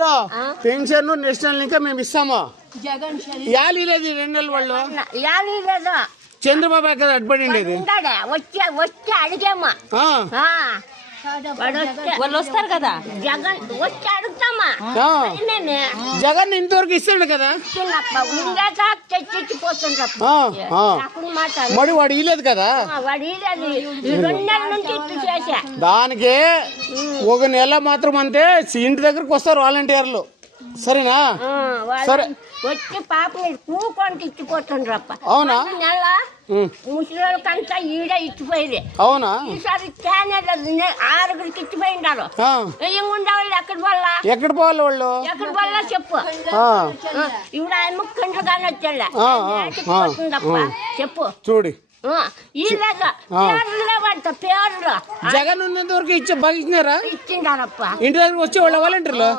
కాదు pension national ఇంకా మేము ఇస్తాము. యాలి లేదు 2 నెలలు వాళ్ళు చంద్రబాబు కదా అడ్బడిండేది. వచ్చి అడిగామా వాళ్ళు వస్తారు కదా జగన్ వచ్చి అడుగుతామా జగన్ ఇంతవరకు ఇస్తాడు కదా మరి వాడు ఇలేదు కదా. దానికి 1 నెల మాత్రం అంతే ఇంటి దగ్గరకు వస్తారు వాలంటీర్లు. సరేనా? సరే వచ్చి పాపని కూకొని ఇచ్చిపోతుండ్రప్ప. అవునా? నెల ముసలికంతా ఈడే ఇచ్చిపోయింది. అవునా? ఈసారి 6గురికి ఇచ్చిపోయిండారు. ఉండేవాళ్ళు ఎక్కడ పోవాలి వాళ్ళు ఎక్కడ పోవాలా చెప్పు. ఇప్పుడు ఆయన కండ్రుగానే వచ్చాళ్ళ చెప్పు చూడు పేర్లు జగన్ ఉన్నంత వరకు ఇచ్చే బాగా ఇచ్చినారా? ఇచ్చిండారప్ప ఇంటి దగ్గర వచ్చే వాళ్ళ వాలంటీర్లు